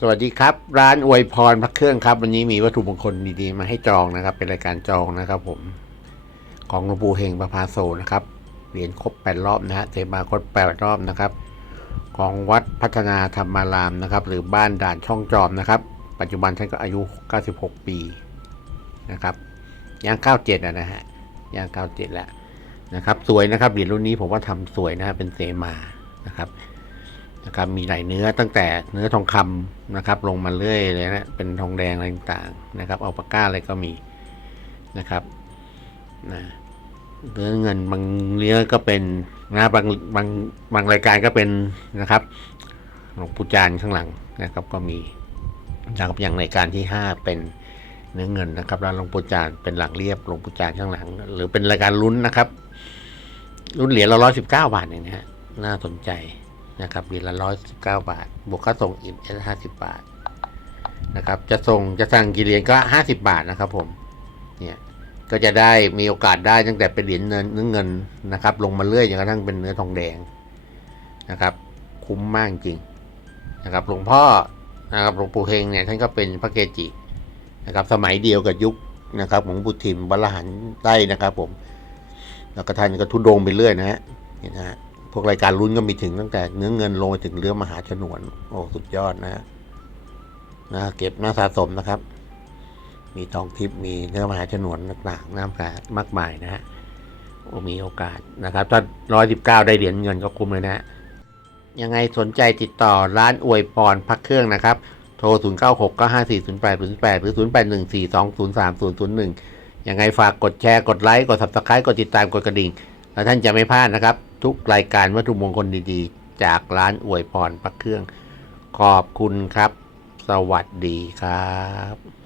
สวัสดีครับ ร้านอวยพรพระเครื่องครับวันนี้มีวัตถุมงคลดีๆมาให้จองนะครับ เป็นรายการจองนะครับ ผม ของหลวงปู่เฮงประภาโซนะครับเหรียญครบแปดรอบนะฮะเทมาครบแปดรอบนะครับ ของวัดพัฒนาธรรมารามนะครับ หรือบ้านด่านช่องจอมนะครับ ปัจจุบันท่านก็อายุ 96 ปีนะครับย่าง97นะฮะย่าง97แล้วนะครับ สวยนะครับเหรียญรุ่นนี้ผมว่าทำสวยนะฮะเป็นเสมานะครับ นะครับมีหลายเนื้อตั้งแต่เนื้อทองคำนะครับลงมาเรื่อยเลยนะเป็นทองแดงอะไรต่างๆนะครับอัลปาก้าอะไรก็มีนะครับนะเนื้อเงินบางเนื้อก็เป็นนะบางบางบางรายการก็เป็นนะครับหลวงปู่จานข้างหลังนะครับก็มีนะครับอย่างรายการที่ห้าเป็นเนื้อเงินนะครับแล้วหลวงปู่จานเป็นหลังเรียบหลวงปู่จานข้างหลัง หรือเป็นรายการลุ้นนะครับ รุ่นเหรียญละร้อยสิบเก้าบาทเองนะฮะน่าสนใจ นะครับเหรียญละร้อยสิบเก้าบาท บวกค่าส่งอีกห้าสิบบาทนะครับ จะส่งจะสั่งกี่เหรียญก็ห้าสิบบาทนะครับผม เนี่ยก็จะได้มีโอกาสได้ตั้งแต่เป็นเหรียญเงินเนื้อเงินนะครับ ลงมาเรื่อยจนกระทั่งเป็นเนื้อทองแดงนะครับ คุ้มมากจริงนะครับหลวงพ่อนะครับหลวงปู่เฮงเนี่ยท่านก็เป็นพระเกจินะครับ สมัยเดียวกับยุคนะครับของบุตรถิ่มบรรหันใต้นะครับ ผม แล้วก็ท่านก็ทุดงไปเรื่อยนะฮะเนี่ยนะฮะ พวกรายการลุ้นก็มีถึงตั้งแต่เนื้อเงินลงไปถึงเรือมหาชนวน โอ้สุดยอดนะฮะนะเก็บน่าสะสมนะครับ มีทองทิพย์มีเนื้อมหาชนวนต่างๆน้ำกามากมายนะฮะโอ้มีโอกาสนะครับถ้าร้อยสิบเก้าได้เหรียญเงินก็คุ้มเลยนะฮะยังไงสนใจติดต่อร้านอวยพรพักเครื่องนะครับ โทร 0 9 6 9 5 4 0 8 0 8 หรือ 0 8 1 4 2 0 3 0 0 1 ยังไงฝากกดแชร์ กดไลค์ กด subscribe กดติดตาม กดกระดิ่ง แล้วท่านจะไม่พลาดนะครับ ทุกรายการวัตถุมงคลดีๆ จากร้านอวยพรพระเครื่อง ขอบคุณครับ สวัสดีครับ